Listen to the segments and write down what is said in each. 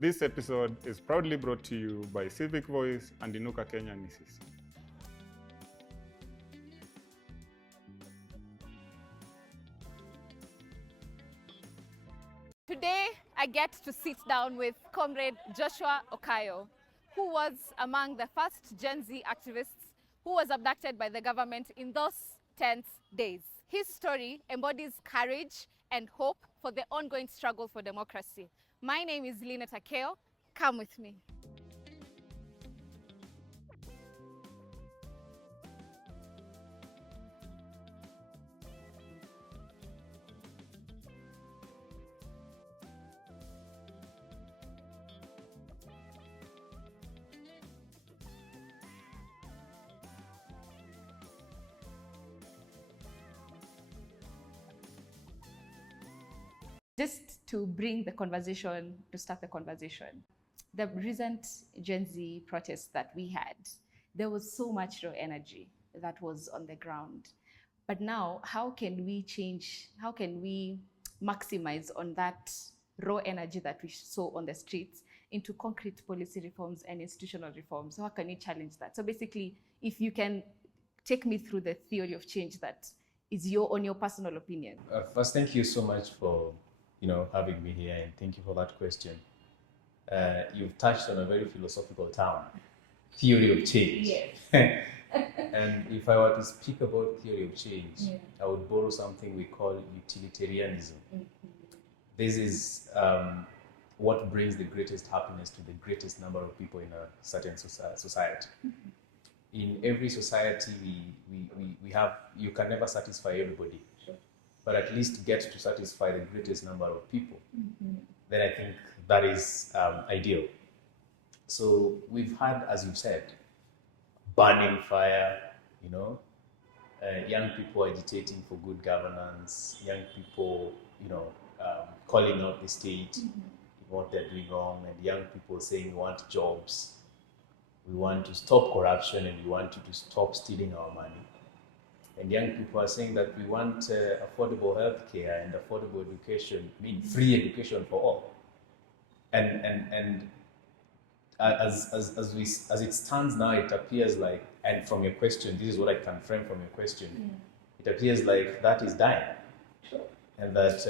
This episode is proudly brought to you by Civic Voice and Inuka Kenya Ni Sisi. Today, I get to sit down with Comrade Joshua Okayo, who was among the first Gen Z activists who was abducted by the government in those tense days. His story embodies courage and hope for the ongoing struggle for democracy. My name is Okayo. Come with me. Just to bring the conversation, to start the conversation, the recent Gen Z protests that we had, there was so much raw energy that was on the ground. But now, how can we change, how can we maximize on that raw energy that we saw on the streets into concrete policy reforms and institutional reforms? How can we challenge that? So basically, if you can take me through the theory of change that is on your personal opinion. First, thank you so much for having me here, and thank you for that question. You've touched on a very philosophical term, theory of change. Yes. And if I were to speak about theory of change, I would borrow something we call utilitarianism. This is what brings the greatest happiness to the greatest number of people in a certain society. In every society, we have, you can never satisfy everybody. But at least get to satisfy the greatest number of people, then I think that is ideal. So we've had, as you said, burning fire, young people agitating for good governance, young people, calling out the state, what they're doing wrong, and young people saying we want jobs, we want to stop corruption, and we want you to stop stealing our money. And young people are saying that we want affordable healthcare and affordable education, free education for all. And as it stands now, it appears like, and from your question, this is what I can frame from your question, it appears like that is dying. Sure. And that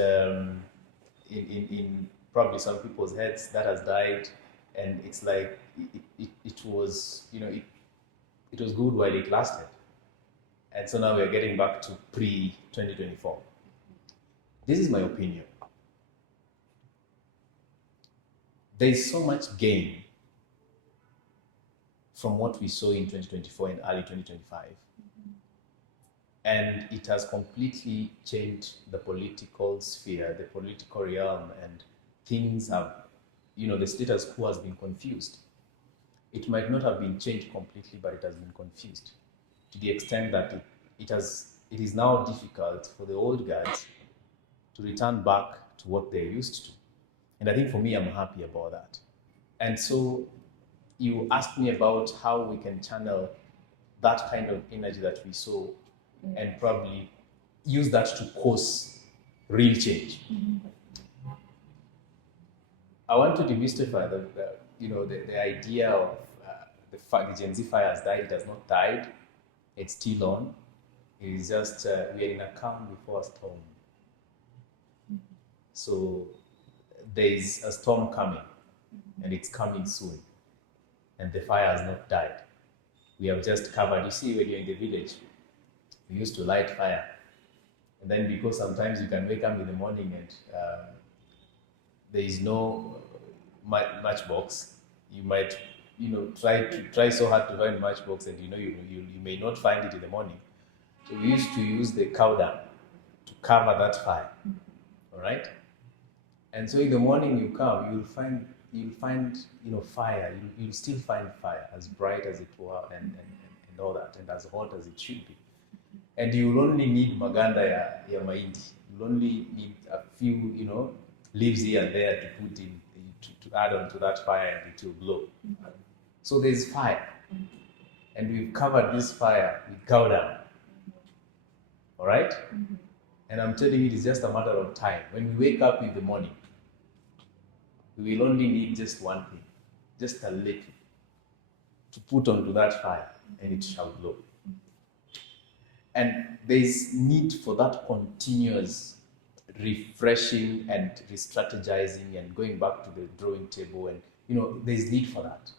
in probably some people's heads, that has died, and it's like it was, it was good while it lasted. And so now we're getting back to pre-2024. This is my opinion. There is so much gain from what we saw in 2024 and early 2025. And it has completely changed the political sphere, the political realm, and things have, the status quo has been confused. It might not have been changed completely, but it has been confused, to the extent that it is now difficult for the old guys to return back to what they're used to. And I think for me, I'm happy about that. And so you asked me about how we can channel that kind of energy that we saw and probably use that to cause real change. I want to demystify the idea of the fact the Gen Z fire has died. It has not died. It's still on. It is just, we are in a calm before a storm. So there is a storm coming, and it's coming soon. And the fire has not died. We have just covered, you see, when you're in the village, we used to light fire. And then because sometimes you can wake up in the morning and there is no matchbox, you might try so hard to find matchbox, and you may not find it in the morning. So we used to use the cow dung to cover that fire. All right? And so in the morning you come, you'll find fire. You'll still find fire as bright as it were, and all that, and as hot as it should be. And you'll only need maganda ya mahindi. You'll only need a few, leaves here and there to put in, to add on to that fire, and it will glow. So there's fire. And we've covered this fire with cow dung. All right? And I'm telling you, it's just a matter of time. When we wake up in the morning, we will only need just one thing, just a little, to put onto that fire, and it shall glow. And there is need for that continuous refreshing and re-strategizing and going back to the drawing table, and there's need for that,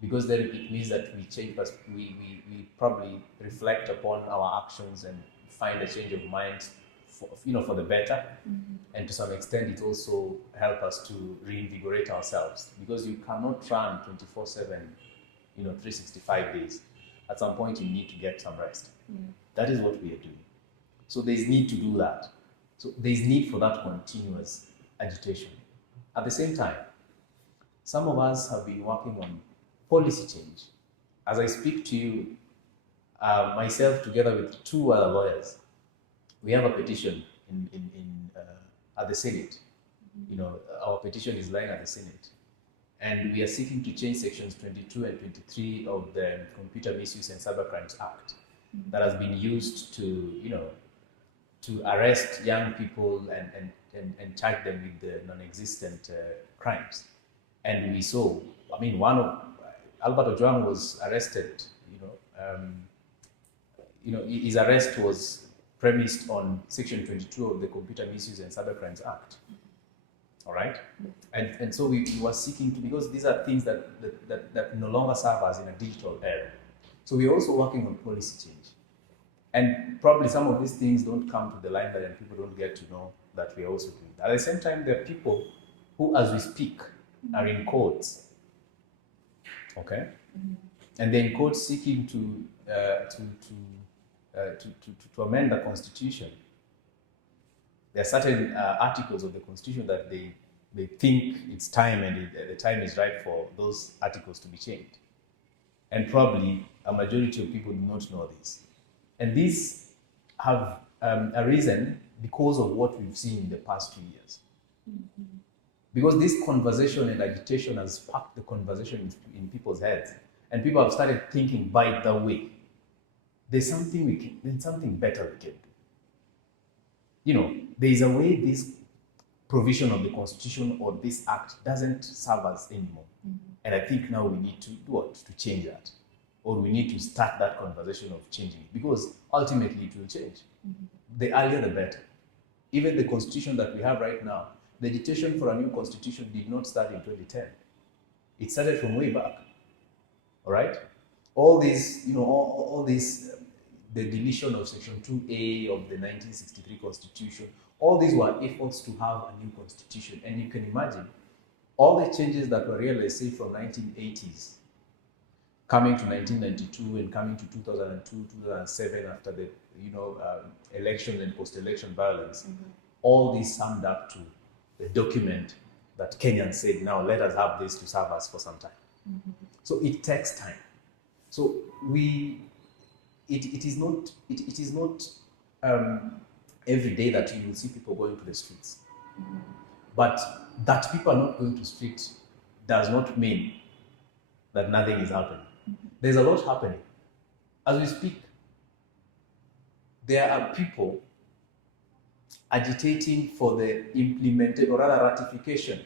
because then it means that we change, we probably reflect upon our actions and find a change of mind for the better. And to some extent it also help us to reinvigorate ourselves, because you cannot run 24/7, 365 days. At some point you need to get some rest. That is what we are doing. So there's need to do that. So there's need for that continuous agitation. At the same time, some of us have been working on policy change. As I speak to you, myself together with two other lawyers, we have a petition at the Senate. Our petition is lying at the Senate, and we are seeking to change sections 22 and 23 of the Computer Misuse and Cybercrimes Act that has been used to arrest young people and charge them with the non-existent crimes. And we saw, one of Albert Ojwang was arrested. His arrest was premised on Section 22 of the Computer Misuse and Cybercrimes Act. All right, and so we were seeking to, because these are things that no longer serve us in a digital era. So we're also working on policy change. And probably some of these things don't come to the limelight and people don't get to know that we are also doing that. At the same time, there are people who, as we speak, are in courts, okay? And they're in courts seeking to amend the Constitution. There are certain articles of the Constitution that they think it's time, and the time is right for those articles to be changed. And probably a majority of people do not know this. And these have arisen because of what we've seen in the past 2 years. Because this conversation and agitation has sparked the conversation in people's heads. And people have started thinking, by the way, there's something better we can do. There is a way this provision of the Constitution or this act doesn't serve us anymore. And I think now we need to do what? To change that. Or we need to start that conversation of changing it, because ultimately it will change. The earlier the better. Even the Constitution that we have right now, the agitation for a new Constitution did not start in 2010. It started from way back. All right? All these, the deletion of Section 2A of the 1963 Constitution, all these were efforts to have a new Constitution. And you can imagine all the changes that were realized, say, from 1980s, coming to 1992 and coming to 2002, 2007 after the election and post-election violence, all these summed up to the document that Kenyan said, now let us have this to serve us for some time. So it takes time. So it is not every day that you will see people going to the streets. But that people are not going to the streets does not mean that nothing is happening. There's a lot happening. As we speak, there are people agitating for the implementation, or rather ratification,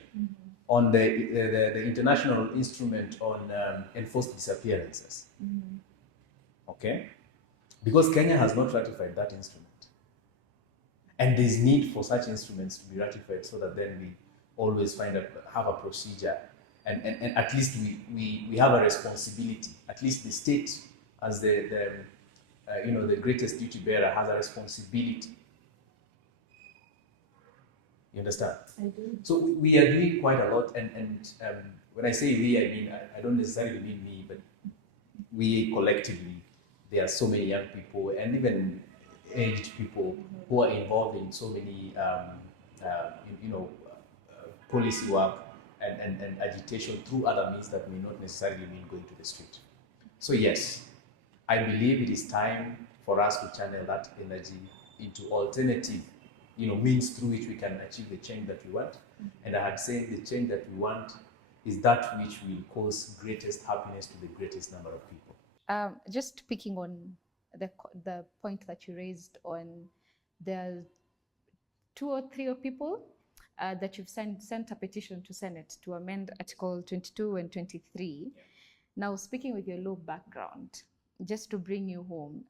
on the international instrument on enforced disappearances. Okay? Because Kenya has not ratified that instrument. And there's need for such instruments to be ratified, so that then we always have a procedure. And at least we have a responsibility. At least the state, as the greatest duty bearer, has a responsibility. You understand? I do. So we are doing quite a lot. And when I say we, I mean, I don't necessarily mean me, but we collectively. There are so many young people and even aged people who are involved in so many, policy work and agitation through other means that may not necessarily mean going to the street. So yes, I believe it is time for us to channel that energy into alternative, means through which we can achieve the change that we want. And I had said the change that we want is that which will cause greatest happiness to the greatest number of people. Just picking on the point that you raised on the 2 or 3 people that you've sent a petition to Senate to amend Article 22 and 23. Now, speaking with your law background, just to bring you home,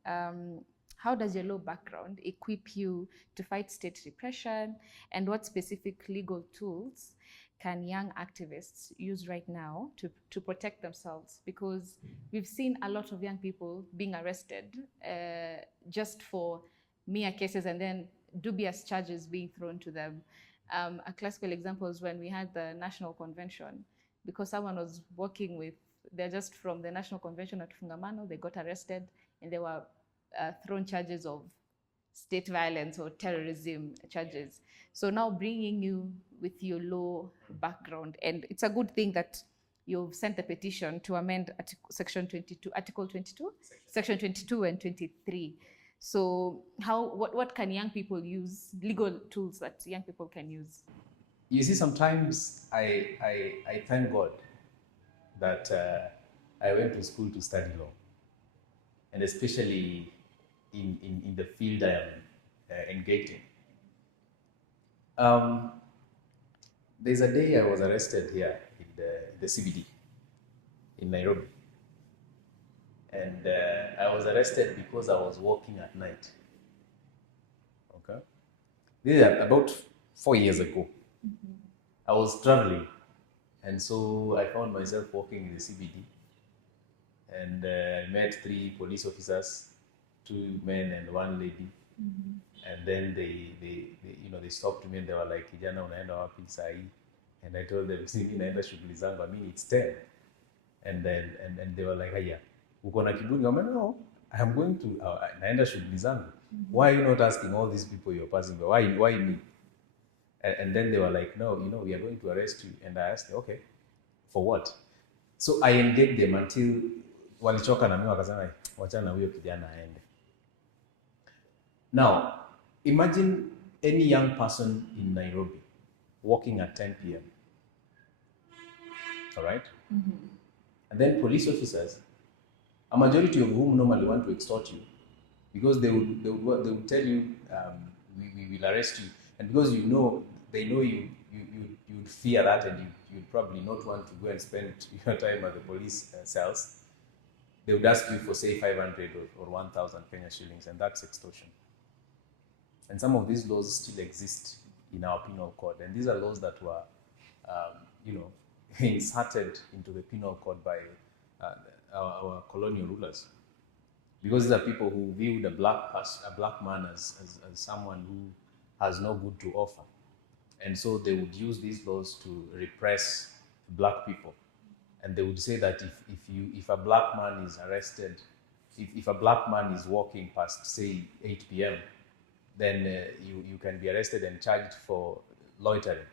how does your law background equip you to fight state repression, and what specific legal tools can young activists use right now to protect themselves? Because we've seen a lot of young people being arrested just for mere cases and then dubious charges being thrown to them. A classical example is when we had the National Convention, because someone was working with, they're just from the National Convention at Fungamano, they got arrested and they were thrown charges of state violence or terrorism charges. So now bringing you with your law background, and it's a good thing that you've sent a petition to amend Section 22, Article 22, Section 22 and 23. So what can young people use, legal tools that young people can use? You see, sometimes I thank God that I went to school to study law, and especially in the field I am engaged in. There's a day I was arrested here in the CBD in Nairobi. And I was arrested because I was walking at night. Okay? This is about 4 years ago. Mm-hmm. I was traveling, and so I found myself walking in the CBD, and I met 3 police officers, 2 men and 1 lady. Mm-hmm. And then they stopped me and they were like, "Kijana, unaenda wapi saa hii?" And I told them, "Mimi naenda shughuli zangu. I mean, it's 10." And they were like, "Haya, uko na kiburi?" I'm like, "No, I'm going to naenda shughuli zangu. Why are you not asking all these people you're passing by? Why me?" And then they were like, "No, we are going to arrest you." And I asked, "Okay, for what?" So I engaged them until walichoka na mimi wakasema, "Wachana na huyo kijana aende." Now, imagine any young person in Nairobi walking at 10 p.m. All right? Mm-hmm. And then police officers, a majority of whom normally want to extort you, because they would tell you, we will arrest you. And because they know you would fear that, and you'd probably not want to go and spend your time at the police cells. They would ask you for, say, 500 or 1,000 Kenya shillings, and that's extortion. And some of these laws still exist in our penal code. And these are laws that were, inserted into the penal code by our colonial rulers. Because these are people who viewed a black man as someone who has no good to offer. And so they would use these laws to repress black people. And they would say that if a black man is arrested, if a black man is walking past, say, 8 p.m., then you can be arrested and charged for loitering.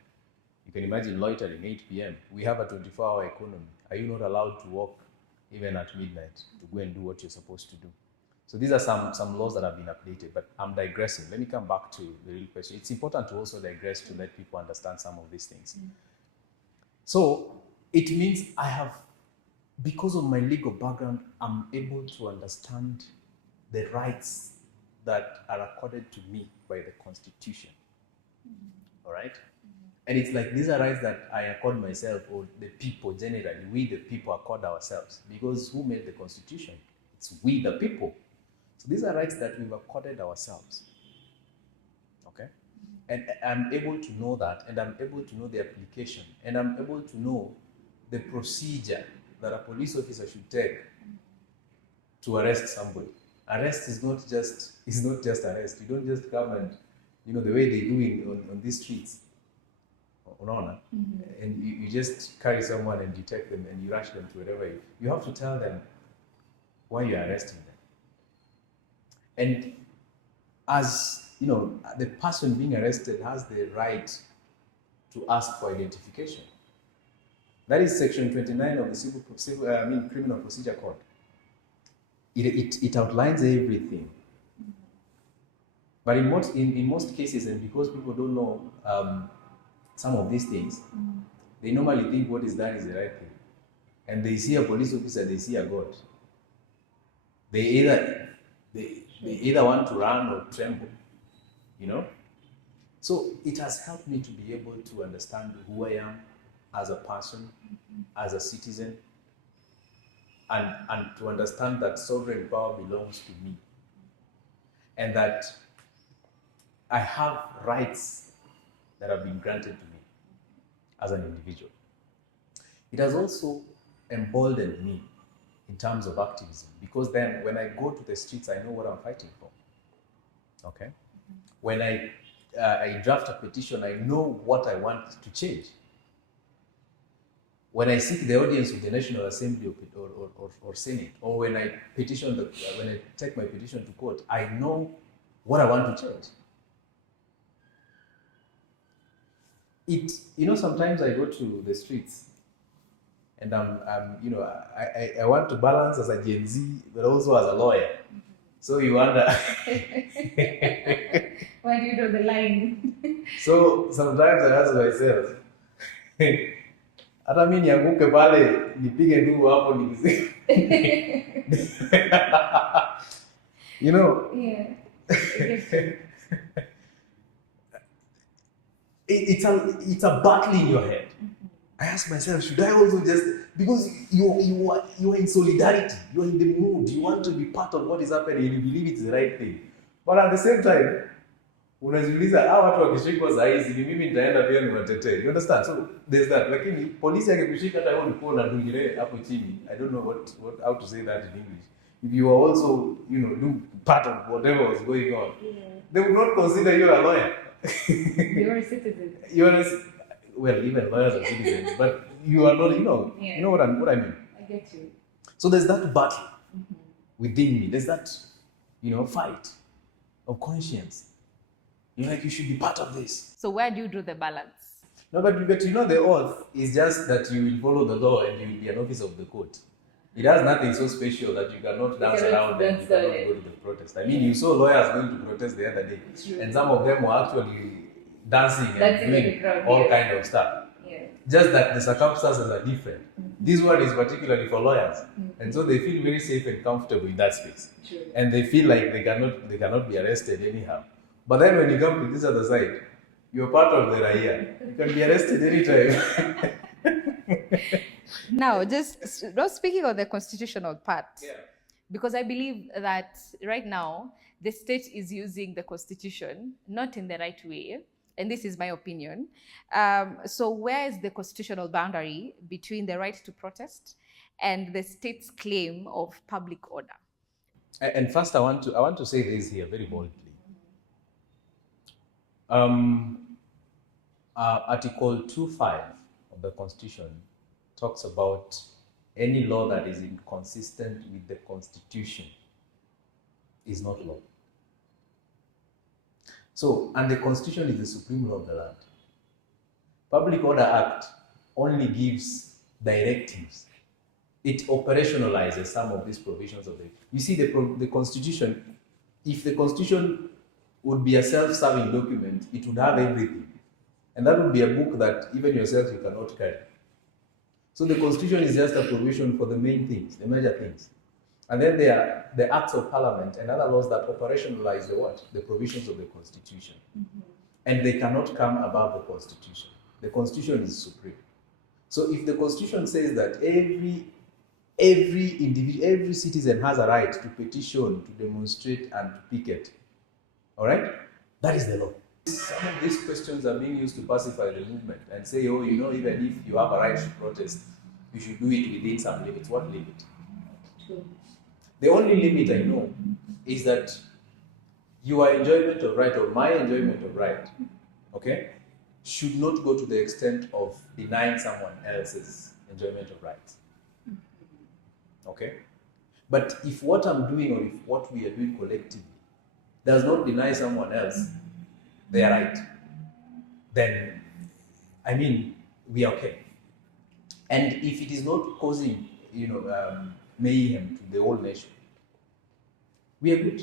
You can imagine loitering, 8 p.m. We have a 24-hour economy. Are you not allowed to walk even at midnight to go and do what you're supposed to do? So these are some laws that have been updated, but I'm digressing. Let me come back to the real question. It's important to also digress to let people understand some of these things. Mm. So it means because of my legal background, I'm able to understand the rights that are accorded to me by the Constitution. Mm-hmm. All right? Mm-hmm. And it's like these are rights that I accord myself, or the people generally, we the people accord ourselves. Because who made the Constitution? It's we the people. So these are rights that we've accorded ourselves. Okay? Mm-hmm. And I'm able to know that, and I'm able to know the application, and I'm able to know the procedure that a police officer should take to arrest somebody. Arrest is not just arrest. You don't just come and, the way they do on these streets, mm-hmm. and you just carry someone and detect them and you rush them to wherever you have to tell them why you're arresting them. And as the person being arrested has the right to ask for identification. That is Section 29 of the Criminal Procedure Code. It outlines everything. Mm-hmm. But in most cases, and because people don't know some of these things, mm-hmm. they normally think what is done is the right thing. And they see a police officer, they see a god. They either want to run or tremble, So it has helped me to be able to understand who I am as a person, as a citizen, and to understand that sovereign power belongs to me and that I have rights that have been granted to me as an individual. It has also emboldened me in terms of activism because then when I go to the streets, I know what I'm fighting for. Okay? When I draft a petition, I know what I want to change. When I seek the audience of the National Assembly or Senate, or when I when I take my petition to court, I know what I want to change. Sometimes I go to the streets and I want to balance as a Gen Z, but also as a lawyer. So you wonder. Why do you draw the line? So sometimes I ask myself, hata mimi nianguke pale nipige nduru hapo nikisema. Yeah. It's a battle in your head. I ask myself, should I also just, because you are in solidarity, you are in the mood, you want to be part of what is happening, and you believe it's the right thing. But at the same time, unajiuliza watu wakishikwa saa hizi ni mimi nitaenda pia niwatetee. You understand? So there's that. Lakini polisi akikushika hata wewe ulikuwa unadungile hapo chini. I don't know how to say that in English. If you are also, do part of whatever was going on, they would not consider you a lawyer. You're a citizen. Well, even lawyers are citizens, but you are not, you know what I mean. I get you. So there's that battle within me. There's that, fight of conscience. You're like, you should be part of this. So where do you draw the balance? No, but the oath is just that you will follow the law and you will be an officer of the court. It has nothing so special that you cannot dance around and you cannot go to the protest. I mean, you saw lawyers going to protest the other day, and some of them were actually dancing and doing all kind of stuff. Yeah. Just that the circumstances are different. This one is particularly for lawyers, and so they feel very safe and comfortable in that space. True. And they feel like they cannot be arrested anyhow. But then when you come to this other side, you're part of the Raya. You can be arrested anytime. Now, just not speaking of the constitutional part, Yeah. because I believe that right now the state is using the constitution not in the right way, and this is my opinion. So where is the constitutional boundary between the right to protest and the state's claim of public order? And first, I want to say this here very boldly. Article 2.5 of the Constitution talks about any law that is inconsistent with the Constitution is not law. So, and the Constitution is the supreme law of the land. Public Order Act only gives directives. It operationalizes some of these provisions of it. You see, the Constitution, if the Constitution would be a self-serving document, it would have everything. And that would be a book that even yourself you cannot carry. So the Constitution is just a provision for the main things, the major things. And then there are the acts of parliament and other laws that operationalize the provisions of the Constitution. And they cannot come above the Constitution. The Constitution is supreme. So if the Constitution says that every individual, every citizen has a right to petition, to demonstrate, and to picket, all right? That is the law. Some of these questions are being used to pacify the movement and say, even if you have a right to protest, you should do it within some limits. What limit? True. The only limit I know is that your enjoyment of right or my enjoyment of right, okay, should not go to the extent of denying someone else's enjoyment of rights. Okay? But if what I'm doing or if what we are doing collectively does not deny someone else their right, then, we are okay. And if it is not causing, mayhem to the whole nation, we are good.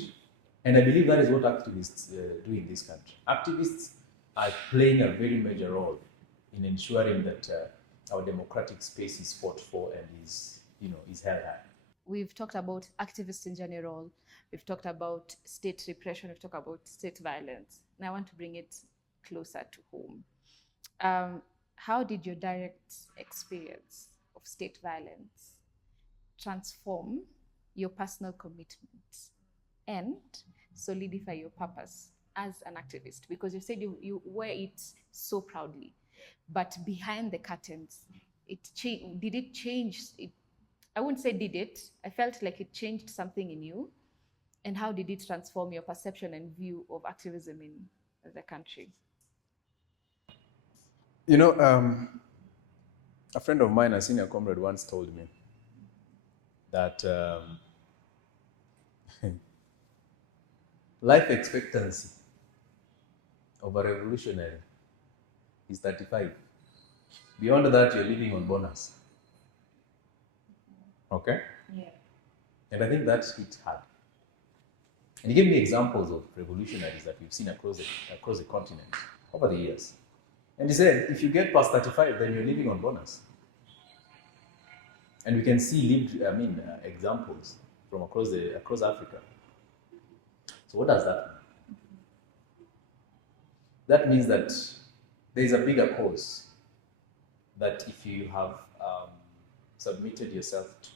And I believe that is what activists do in this country. Activists are playing a very major role in ensuring that our democratic space is fought for and is held high. We've talked about activists in general. We've talked about state repression. We've talked about state violence. And I want to bring it closer to home. How did your direct experience of state violence transform your personal commitment and solidify your purpose as an activist? Because you said you wear it so proudly, but behind the curtains, did it change it? I wouldn't say did it. I felt like it changed something in you. And how did it transform your perception and view of activism in the country? You know, a friend of mine, a senior comrade, once told me that life expectancy of a revolutionary is 35. Beyond that, you're living on bonus. Okay? Yeah. And I think that hit hard. And he gave me examples of revolutionaries that we've seen across the continent over the years. And he said, if you get past 35, then you're living on bonus. And we can see examples from across Africa. So what does that mean? That means that there is a bigger cause that if you have submitted yourself to,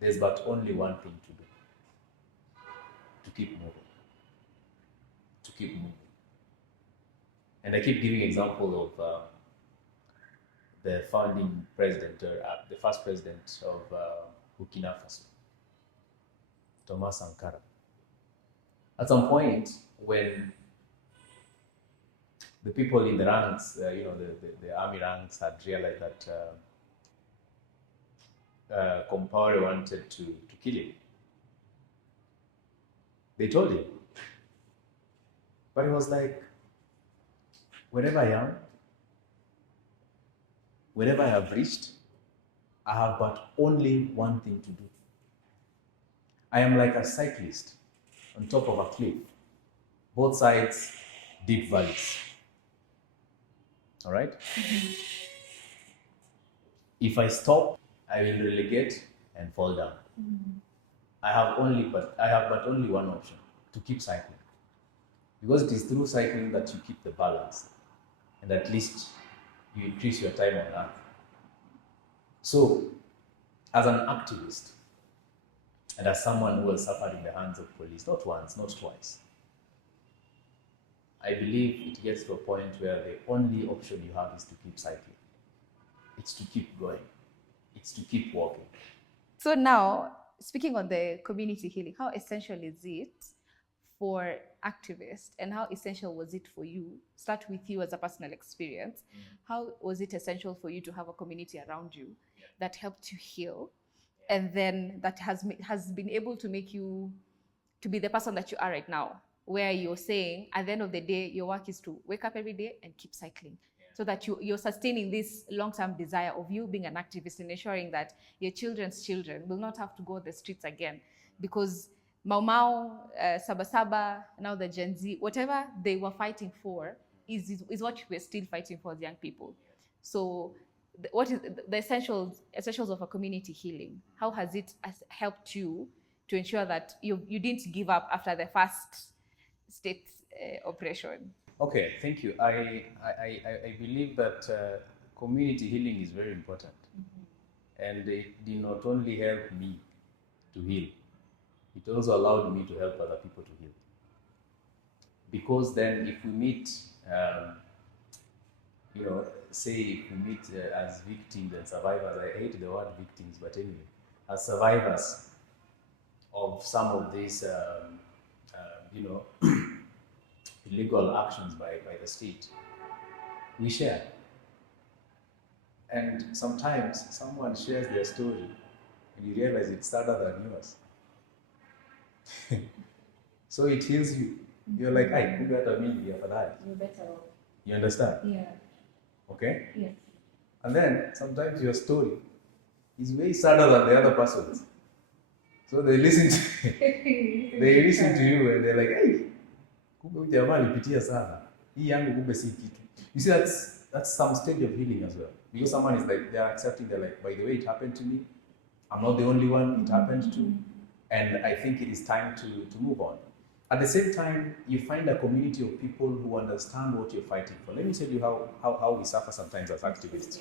there's but only one thing to do: to keep moving. To keep moving. And I keep giving example of the founding president, the first president of Burkina Faso, Thomas Sankara. At some point, when the people in the ranks, the army ranks, had realized that Compaore wanted to kill him, they told him. But he was like, wherever I am, wherever I have reached, I have but only one thing to do. I am like a cyclist on top of a cliff, both sides deep valleys. All right? If I stop, I will relegate and fall down. I have but only one option: to keep cycling. Because it is through cycling that you keep the balance, and at least you increase your time on earth. So, as an activist, and as someone who has suffered in the hands of police, not once, not twice, I believe it gets to a point where the only option you have is to keep cycling. It's to keep going. It's to keep walking. So now, speaking on the community healing, how essential is it for activists, and how essential was it for you? Start with you as a personal experience. How was it essential for you to have a community around you that helped you heal, and then that has been able to make you to be the person that you are right now, where you're saying at the end of the day, your work is to wake up every day and keep cycling, so that you're sustaining this long-term desire of you being an activist and ensuring that your children's children will not have to go on the streets again, because Mau Mau, Saba Saba, now the Gen Z, whatever they were fighting for is what we're still fighting for as young people. So what is the essentials of a community healing? How has it helped you to ensure that you didn't give up after the first state operation? Okay, thank you. I believe that community healing is very important. And it did not only help me to heal, it also allowed me to help other people to heal. Because then if we meet, say if we meet as victims and survivors, I hate the word victims, but anyway, as survivors of some of these, illegal actions by the state, we share. And sometimes someone shares their story and you realize it's sadder than yours. So it heals you. You're like, I could get a meal for that. You're better off. You understand? Yeah. Okay? Yes. And then sometimes your story is way sadder than the other person's. So they listen to you and they're like, hey, kumbe jamaa alipitia sana. Hii yangu kumbe si kitu. You see, that's some stage of healing as well. Because someone is like, they're accepting, they're like, by the way, it happened to me. I'm not the only one it happened to. And I think it is time to move on. At the same time, you find a community of people who understand what you're fighting for. Let me tell you how we suffer sometimes as activists.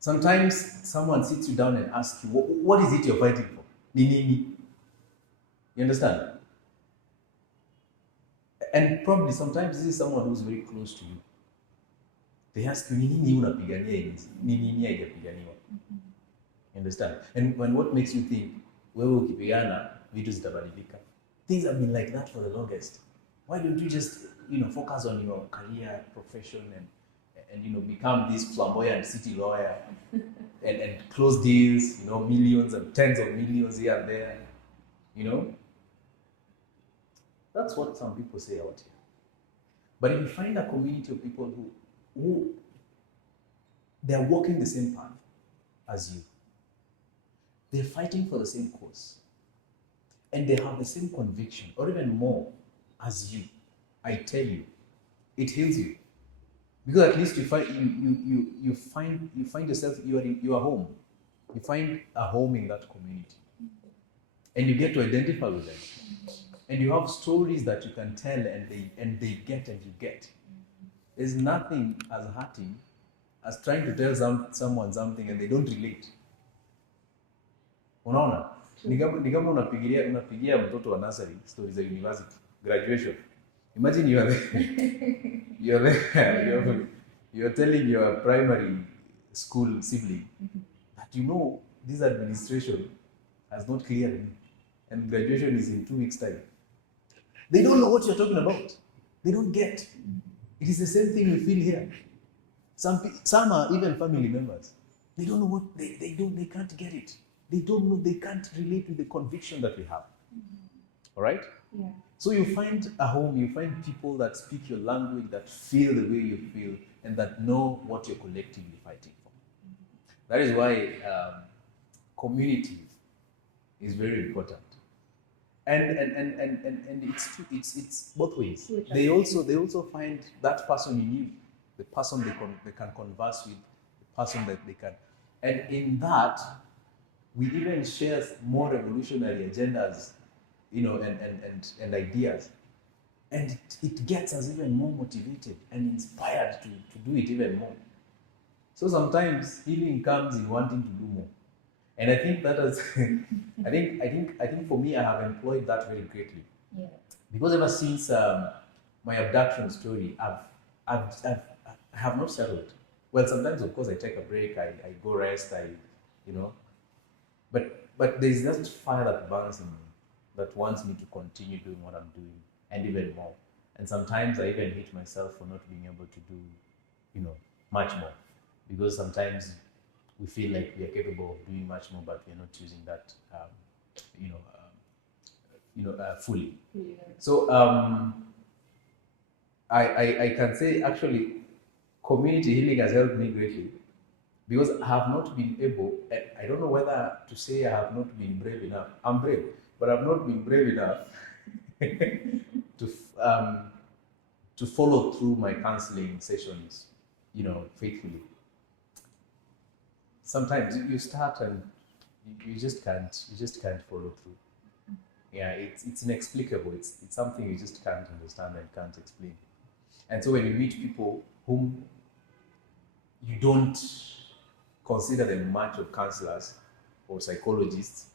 Sometimes someone sits you down and asks you, what is it you're fighting for? Ni nini? You understand? And probably sometimes this is someone who's very close to you. They ask you, ni nini unapigania hizi? Ni nini haijapiganiwa? You understand? And what makes you think, wewe ukipigana, vitu zitabadilika? Things have been like that for the longest. Why don't you just, focus on your career, profession, and become this flamboyant city lawyer and close deals, millions and tens of millions here and there, That's what some people say out here. But if you find a community of people who they're walking the same path as you, they're fighting for the same cause, and they have the same conviction, or even more, as you, I tell you, it heals you. Because at least you find yourself, you are home. You find a home in that community. And you get to identify with them. And you have stories that you can tell, and they get and you get. There's nothing as hurting as trying to tell someone something and they don't relate. Unaona? Ni kama unapigia mtoto wa nursery stories za university graduation. Imagine you're telling your primary school sibling that this administration has not cleared me, and graduation is in 2 weeks' time. They don't know what you're talking about. They don't get. It is the same thing we feel here. Some are even family members. They don't know what they can't get it. They don't know, they can't relate with the conviction that we have. All right? Yeah. So you find a home, you find people that speak your language, that feel the way you feel, and that know what you're collectively fighting for. That is why community is very important. And it's both ways. They also find that person in you, the person they can converse with, the person that they can, and in that we even share more revolutionary agendas, and ideas, and it gets us even more motivated and inspired to do it even more. So sometimes healing comes in wanting to do more. And I think that is, I think for me, I have employed that very greatly. Yeah. Because ever since my abduction story, I have not settled. Well, sometimes of course I take a break, I go rest, but there's that fire that burns in me that wants me to continue doing what I'm doing, and even more. And sometimes I even hate myself for not being able to do, much more, because sometimes we feel like we are capable of doing much more, but we're not using that, fully. Yeah. So I can say actually, community healing has helped me greatly, because I have not been able. I don't know whether to say I have not been brave enough. I'm brave, but I've not been brave enough to follow through my counseling sessions, faithfully. Sometimes you start and you just can't follow through. Yeah, it's inexplicable. It's something you just can't understand and can't explain. And so when you meet people whom you don't consider them much of counselors or psychologists,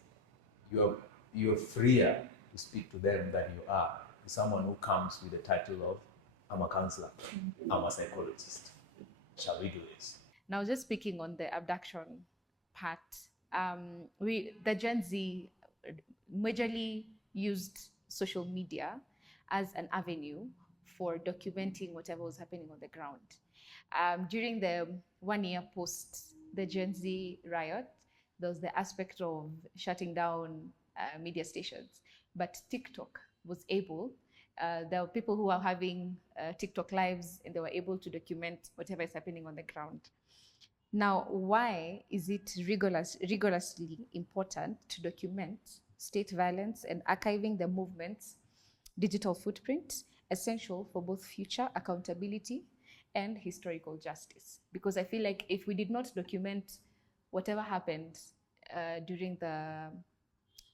you're freer to speak to them than you are to someone who comes with the title of, I'm a counselor, I'm a psychologist. Shall we do this? Now, just speaking on the abduction part, the Gen Z majorly used social media as an avenue for documenting whatever was happening on the ground. During the 1 year post the Gen Z riot, there was the aspect of shutting down media stations, but TikTok was able. There were people who are having TikTok lives, and they were able to document whatever is happening on the ground. Now, why is it rigorously important to document state violence and archiving the movement's digital footprint, essential for both future accountability and historical justice? Because I feel like if we did not document whatever happened during the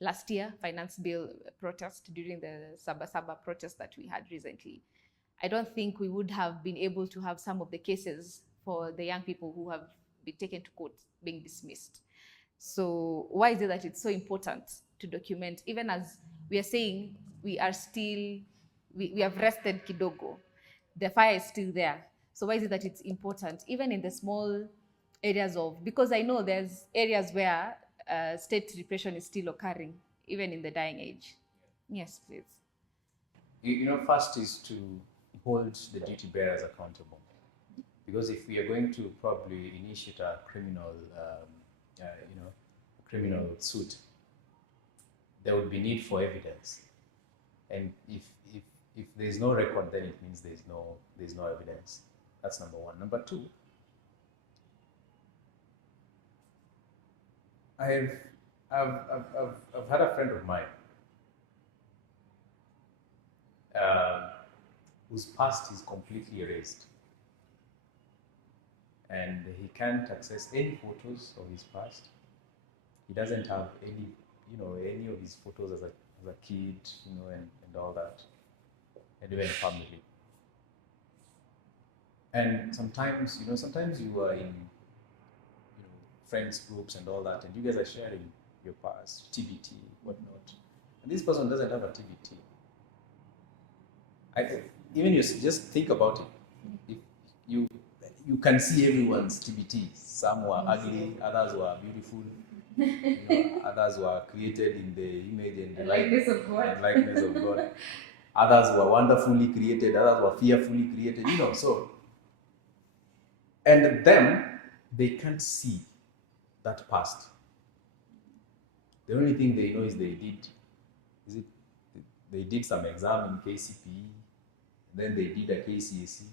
last year finance bill protest, during the Saba protest that we had recently, I don't think we would have been able to have some of the cases for the young people who have been taken to court being dismissed. So why is it that it's so important to document, even as we are saying we are still, we have rested kidogo, the fire is still there. So why is it that it's important, even in the small areas of, because I know there's areas where state repression is still occurring, even in the dying age. Yes, please. First is to hold the duty bearers accountable. Because if we are going to probably initiate a criminal suit, there would be need for evidence. And if there's no record, then it means there's no evidence. That's number one. Number two, I've had a friend of mine whose past is completely erased, and he can't access any photos of his past. He doesn't have any of his photos as a kid, and all that, and even family. And sometimes you are in friends groups and all that, and you guys are sharing your past, TBT, whatnot, and this person doesn't have a TBT. Even you just think about it. If you can see everyone's TBT. Some were ugly, others were beautiful, others were created in the image and likeness of God. Others were wonderfully created, others were fearfully created, so. And then they can't see that past. The only thing they know is they did some exam in KCPE, then they did a KCSE,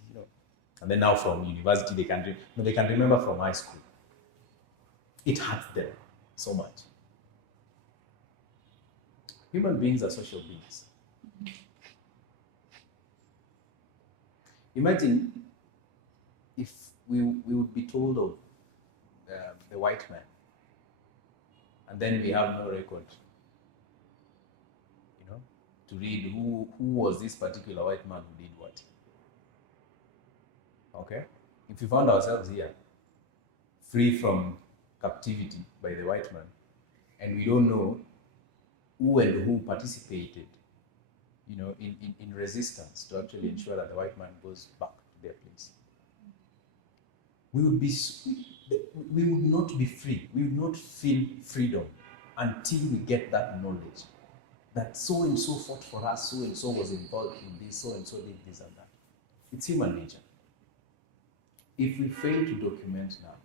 and then now from university they can remember from high school. It hurts them so much. Human beings are social beings. Imagine if we would be told of the white man, and then we have no record, to read who was this particular white man who did what. Okay? If we found ourselves here, free from captivity by the white man, and we don't know who and who participated, in resistance to actually ensure that the white man goes back to their place, we would not be free. We would not feel freedom until we get that knowledge that so and so fought for us, so and so was involved in this, so and so did this and that. It's human nature. If we fail to document now,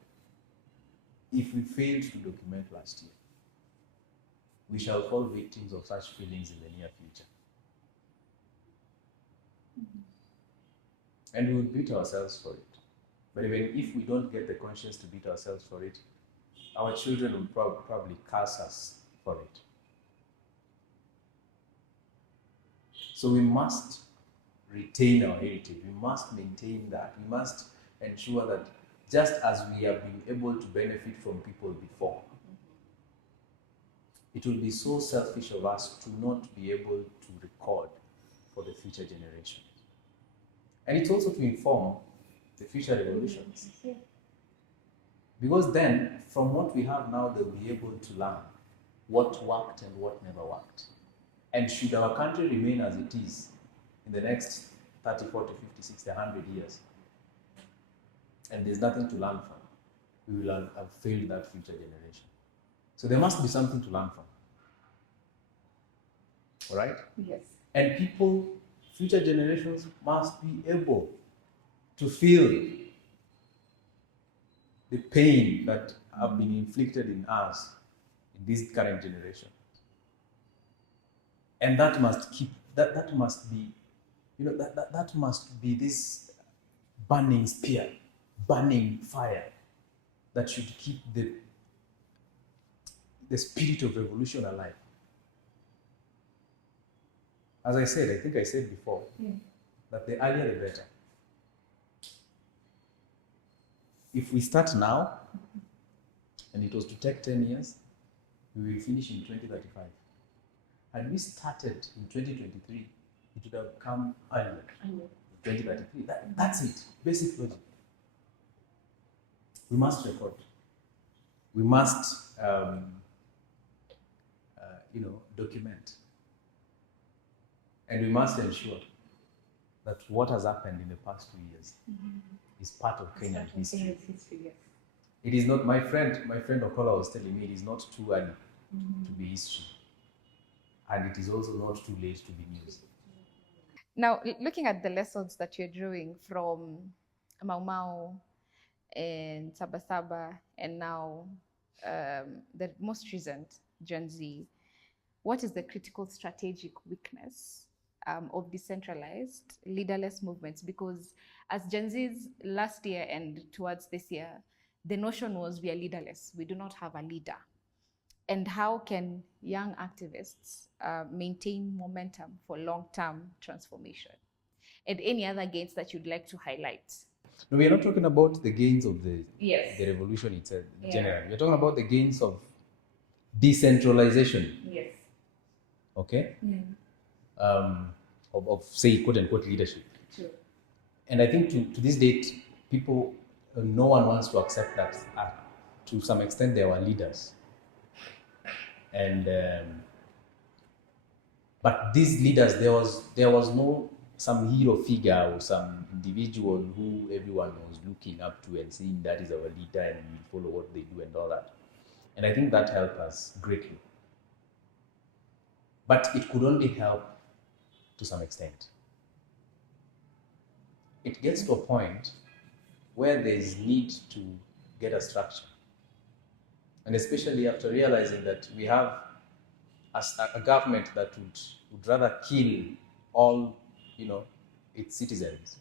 if we failed to document last year, we shall fall victims of such feelings in the near future. And we would beat ourselves for it. But even if we don't get the conscience to beat ourselves for it, our children will probably curse us for it. So we must retain our heritage. We must maintain that. We must ensure that just as we have been able to benefit from people before, it will be so selfish of us to not be able to record for the future generations. And it's also to inform the future revolutions. Because then, from what we have now, they'll be able to learn what worked and what never worked. And should our country remain as it is in the next 30, 40, 50, 60, 100 years, and there's nothing to learn from, we will have failed that future generation. So there must be something to learn from. All right? Yes. And future generations must be able to feel the pain that have been inflicted in us, in this current generation. And that must be this burning spear, burning fire that should keep the spirit of revolution alive. As I said, I think I said before, that the earlier the better. If we start now, and it was to take 10 years, we will finish in 2035. Had we started in 2023, it would have come earlier. 2033. That's it. Basic logic. We must record. We must, document. And we must ensure that what has happened in the past 2 years is part of Kenyan history. It is not, my friend Okayo was telling me, it is not too early to be history. And it is also not too late to be news. Now, looking at the lessons that you're drawing from Mau Mau and Saba Saba, and now the most recent Gen Z, what is the critical strategic weakness of decentralized leaderless movements? Because as Gen Zs last year and towards this year, the notion was we are leaderless. We do not have a leader. And how can young activists maintain momentum for long-term transformation? And any other gains that you'd like to highlight? No, we are not talking about the gains of the revolution itself, generally. We are talking about the gains of decentralization. Yes. Okay? Yeah. Of say, quote unquote, leadership. True. And I think to this date, people, no one wants to accept that to some extent they were leaders. And but these leaders, there was no some hero figure or some individual who everyone was looking up to and saying that is our leader and we follow what they do and all that. And I think that helped us greatly. But it could only help to some extent. It gets to a point where there is need to get a structure. And especially after realizing that we have a government that would rather kill all, its citizens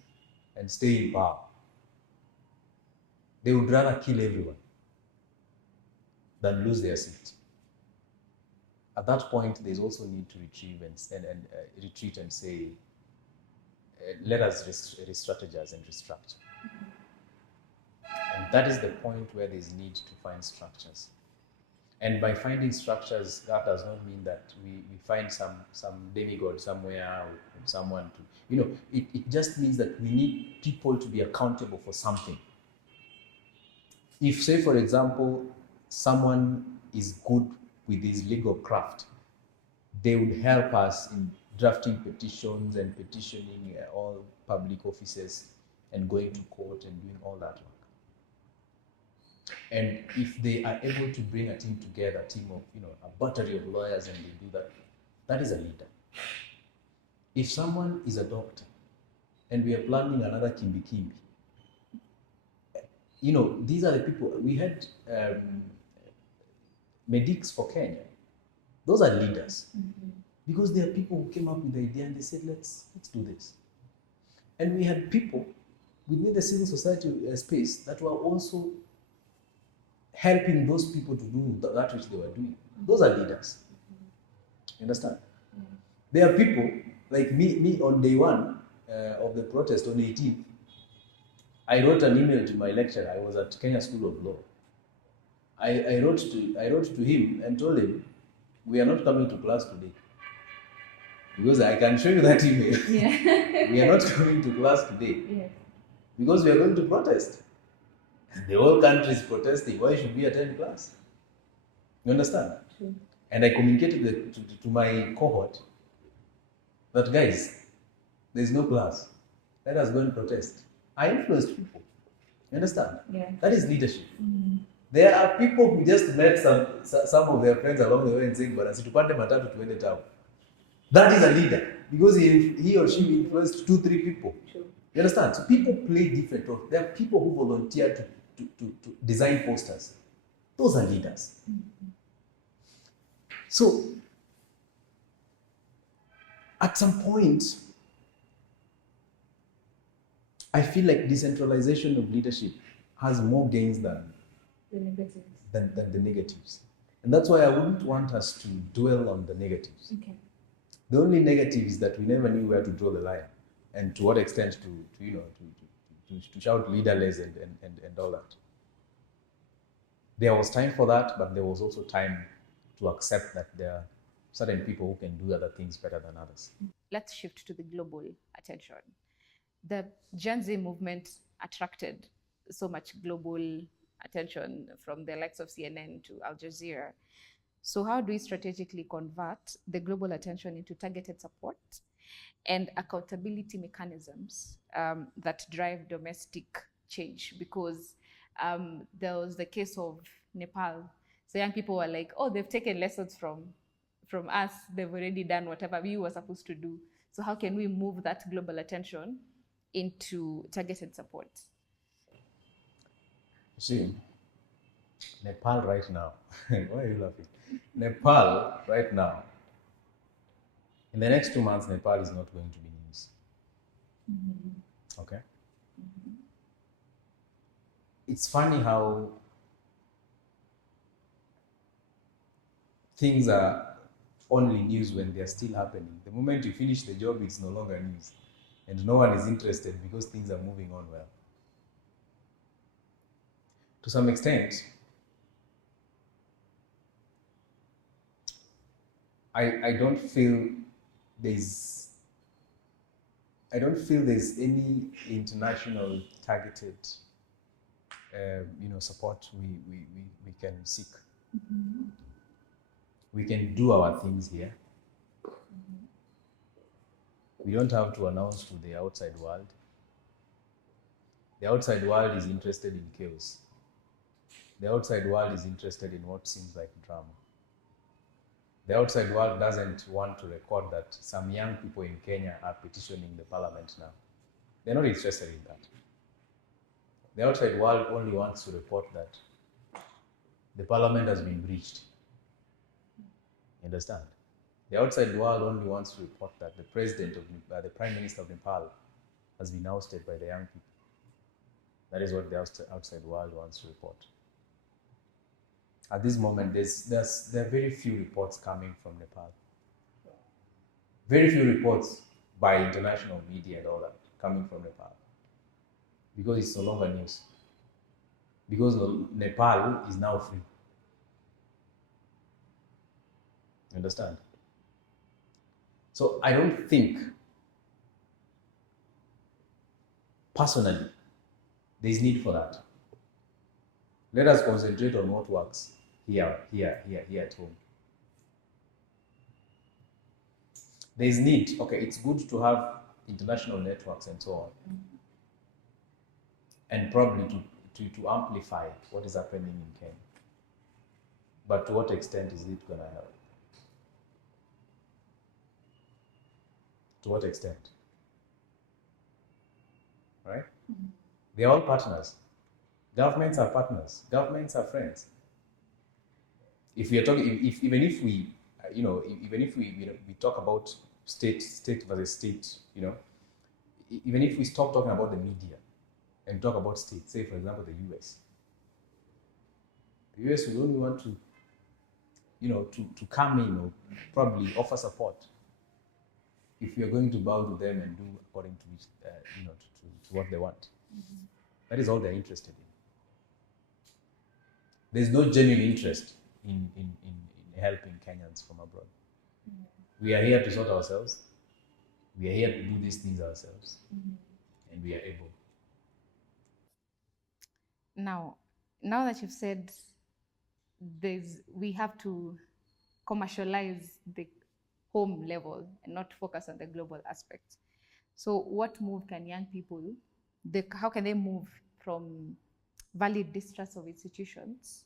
and stay in power. They would rather kill everyone than lose their seat. At that point, there's also need to retrieve and retreat and say, let us re-strategize and restructure. And that is the point where there's need to find structures. And by finding structures, that does not mean that we find some demigod somewhere or someone to, it just means that we need people to be accountable for something. If, say, for example, someone is good with his legal craft, they would help us in drafting petitions and petitioning all public offices and going to court and doing all that work. And if they are able to bring a team together, a team of, a battery of lawyers, and they do that, that is a leader. If someone is a doctor and we are planning another Kimbi Kimbi, these are the people. We had medics for Kenya. Those are leaders. Because they are people who came up with the idea and they said, let's do this. And we had people within the civil society space that were also helping those people to do that which they were doing. Those are leaders. You understand? There are people like me on day one of the protest on 18th. I wrote an email to my lecturer. I was at Kenya School of Law. I wrote to him and told him, we are not coming to class today. Because I can show you that email. Yeah. We are not coming to class today. Yeah. Because we are going to protest. The whole country is protesting. Why should we attend class? You understand? True. And I communicated to my cohort that, guys, there is no class. Let us go and protest. I influenced people. You understand? Yeah. That is leadership. Mm-hmm. There are people who just met some of their friends along the way and saying, "Bwana, tupande matatu tuende town." That is a leader because he or she influenced 2-3 people. Sure. You understand? So people play different roles. There are people who volunteer to design posters. Those are leaders. Mm-hmm. So at some point, I feel like decentralization of leadership has more gains than the negatives. And that's why I wouldn't want us to dwell on the negatives. Okay. The only negative is that we never knew where to draw the line and to what extent to shout leaderless and all that. There was time for that, but there was also time to accept that there are certain people who can do other things better than others. Let's shift to the global attention. The Gen Z movement attracted so much global attention from the likes of CNN to Al Jazeera. So how do we strategically convert the global attention into targeted support and accountability mechanisms that drive domestic change? Because there was the case of Nepal. So young people were like, oh, they've taken lessons from us. They've already done whatever we were supposed to do. So how can we move that global attention into targeted support? See, Nepal right now, why are you laughing? Nepal right now, in the next 2 months, Nepal is not going to be news. Okay? It's funny how things are only news when they're still happening. The moment you finish the job, it's no longer news. And no one is interested because things are moving on well. To some extent, I don't feel there's any international targeted support we can seek. We can do our things here. We don't have to announce to the outside world. The outside world is interested in chaos. The outside world is interested in what seems like drama. The outside world doesn't want to record that some young people in Kenya are petitioning the parliament now. They're not interested in that. The outside world only wants to report that the parliament has been breached. You understand? The outside world only wants to report that the Prime Minister of Nepal has been ousted by the young people. That is what the outside world wants to report. At this moment, there are very few reports coming from Nepal. Very few reports by international media and all that coming from Nepal. Because it's no longer news. Because Nepal is now free. You understand? So I don't think, personally, there's need for that. Let us concentrate on what works here at home. There's need, okay, it's good to have international networks and so on. And probably to amplify what is happening in Kenya. But to what extent is it going to help? To what extent? Right? They're all partners. Governments are partners. Governments are friends. If we are talking, even if we talk about state versus state, even if we stop talking about the media and talk about state, say for example the US. The US will only want to come in or probably offer support if we are going to bow to them and do according to to what they want. That is all they're interested in. There's no genuine interest in helping Kenyans from abroad. We are here to sort ourselves. We are here to do these things ourselves. And we are able. Now that you've said we have to commercialize the home level and not focus on the global aspect. So what move can young people, how can they move from valid distrust of institutions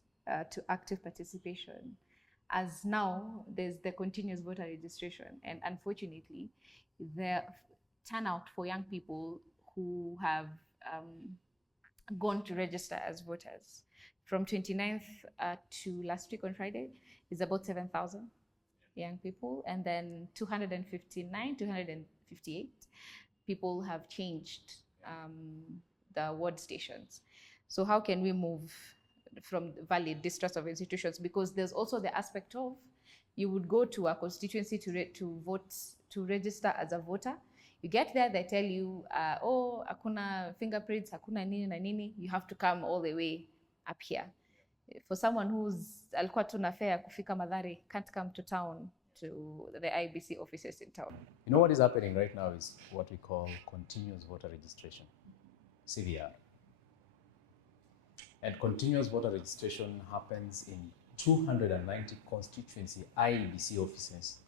to active participation? As now there's the continuous voter registration, and unfortunately the turnout for young people who have gone to register as voters from 29th to last week on Friday is about 7,000 young people, and then 258 people have changed the ward stations. So how can we move from valid distrust of institutions? Because there's also the aspect of you would go to a constituency to vote, to register as a voter. You get there, they tell you, oh, hakuna fingerprints, hakuna nini na nini. You have to come all the way up here. For someone who's alikuwa tu na fare kufika Mathare, can't come to town to the IBC offices in town? You know what is happening right now is what we call continuous voter registration, CVR. And continuous voter registration happens in 290 constituency IEBC offices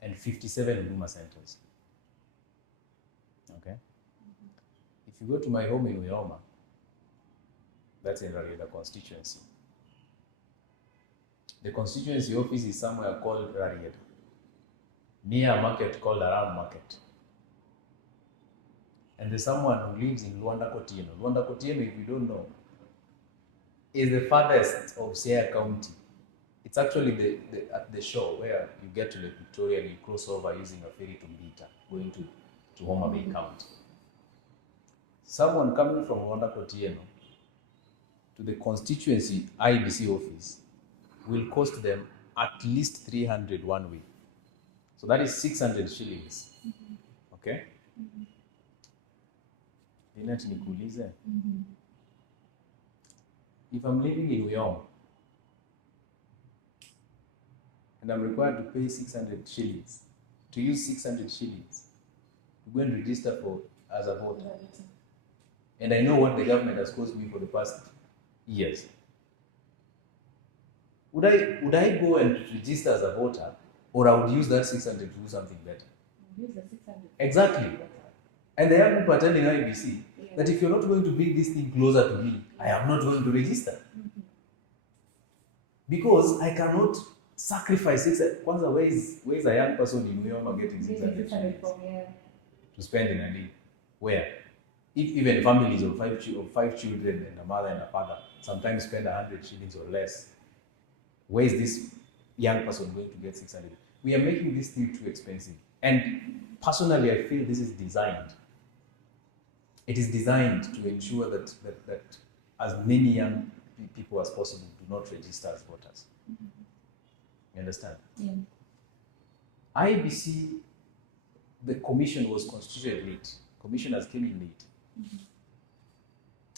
and 57 Huduma centers. Okay? If you go to my home in Uyoma, that's in Rarieda constituency. The constituency office is somewhere called Rarieda, near a market called Aram Market. And there's someone who lives in Luanda Kotieno. Luanda Kotieno, if you don't know, is the farthest of Siaya County. It's actually at the shore where you get to Lake Victoria and you cross over using a ferry to Mbita, going to Homa Bay County. Someone coming from Luanda Kotieno to the constituency IBC office will cost them at least 300 one way. So that is 600 shillings. Okay? Nikuulize. If I'm living in Uyong and I'm required to pay 600 shillings, to use 600 shillings, to go and register as a voter, and I know what the government has cost me for the past years, would I go and register as a voter, or I would use that 600 to do something better? Use the 600. Exactly. And the young people are telling IBC that if you're not going to bring this thing closer to me, I am not going to register. Because I cannot sacrifice 600. Kwanza, where is a young person in Uyoma getting 600 shillings to spend in a day? Where? If even families of five children and a mother and a father sometimes spend 100 shillings or less, where is this young person going to get 600? We are making this thing too expensive. And personally, I feel this is designed. It is designed to ensure that as many young people as possible do not register as voters. You understand? Yeah. IBC, the commission was constituted late. Commissioners came in late.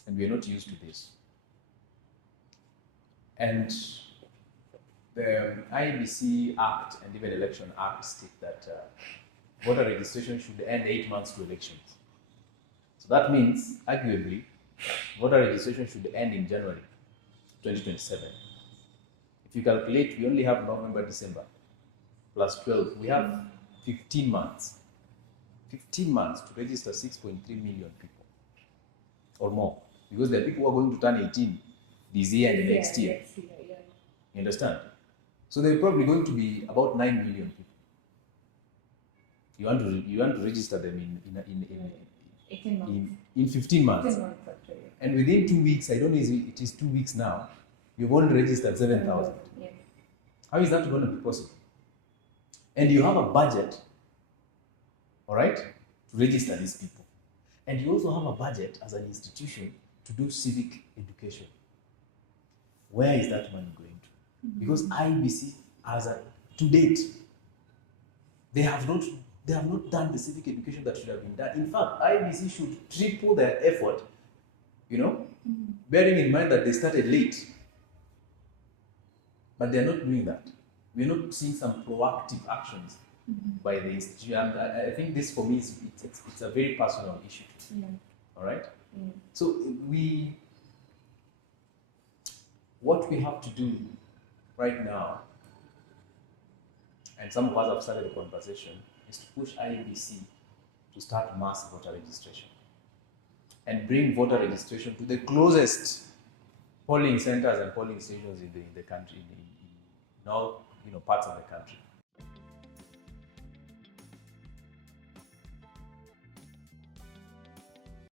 And we are not used to this. And the IBC Act and even Election Act state that voter registration should end 8 months to elections. So that means, arguably, voter registration should end in January 2027. If you calculate, we only have November, December, plus 12. We have 15 months. 15 months to register 6.3 million people or more. Because there are people who are going to turn 18 this year and next year. You understand? So they're probably going to be about 9 million people. You want to register them in 18 months. In 15 months. 10 months actually. And within 2 weeks, I don't know if it is 2 weeks now, you've only registered 7,000. Yeah. How is that going to be possible? And you have a budget, all right, to register these people. And you also have a budget as an institution to do civic education. Where is that money going to? Because IBC, to date, they have not done the civic education that should have been done. In fact, IBC should triple their effort, bearing in mind that they started late. But they're not doing that. We're not seeing some proactive actions by the institution. And I think this, for me, it's a very personal issue. Yeah. All right? Yeah. So what we have to do right now, and some of us have started the conversation, is to push IEBC to start mass voter registration and bring voter registration to the closest polling centers and polling stations in the country, in all parts of the country.